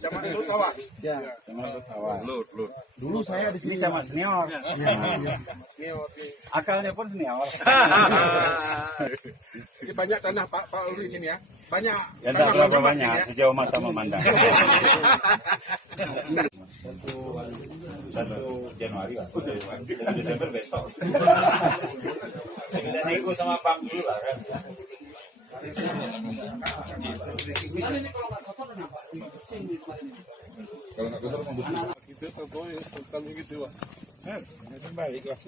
Camat Lut tawa. Ya, Camat Lut tawa. Lut. Dulu saya di sini camat senior. Akalnya pun senior. Ini banyak tanah Pak Uli di sini ya. Banyak. Ya tidak berapa banyak sejauh mata memandang. 1 Januari lah. Desember besok. Kita nego sama Bang dulu lah kan. Kalau nggak kotor mau gitu, gitu lah. Itu baik lah.